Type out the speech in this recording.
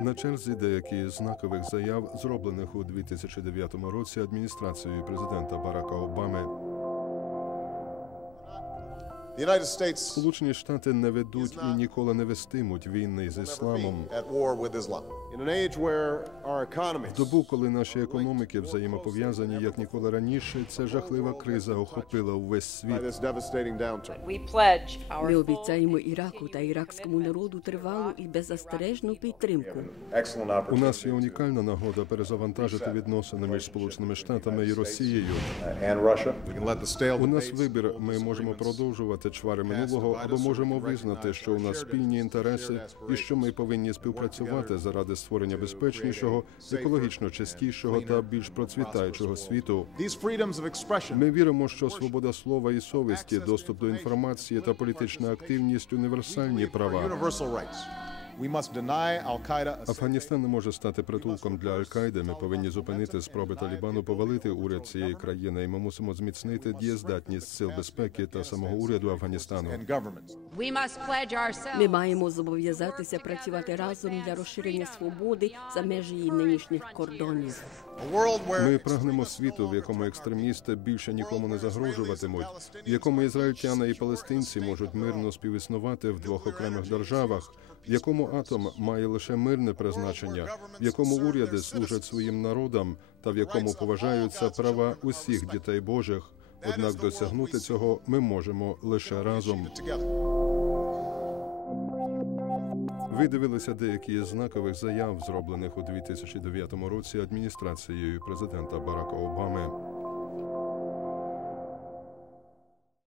На черзі деякі з знакових заяв, зроблених у 2009 році адміністрацією президента Барака Обами. Сполучені Штати не ведуть і ніколи не вестимуть війни з ісламом. В добу, коли наші економіки взаємопов'язані як ніколи раніше, ця жахлива криза охопила увесь світ. Ми обіцяємо Іраку та іракському народу тривалу і беззастережну підтримку. У нас є унікальна нагода перезавантажити відносини між Сполученими Штатами і Росією. У нас вибір. Ми можемо продовжувати чвари минулого, або можемо визнати, що у нас спільні інтереси і що ми повинні співпрацювати заради створення безпечнішого, екологічно чистішого та більш процвітаючого світу. Ми віримо, що свобода слова і совісті, доступ до інформації та політична активність універсальні права. Афганістан не може стати притулком для Аль-Каїди. Ми повинні зупинити спроби Талібану повалити уряд цієї країни, і ми мусимо зміцнити дієздатність сил безпеки та самого уряду Афганістану. and governments. We must pledge ourselves Ми маємо зобов'язатися працювати разом для розширення свободи за межі її нинішніх кордонів. A Ми прагнемо світу, в якому екстремісти більше нікому не загрожуватимуть, в якому ізраїльтяни і палестинці можуть мирно співіснувати в двох окремих державах, в якому атом має лише мирне призначення, в якому уряди служать своїм народам та в якому поважаються права усіх дітей Божих. Однак досягнути цього ми можемо лише разом. Ви дивилися деякі з знакових заяв, зроблених у 2009 році адміністрацією президента Барака Обами.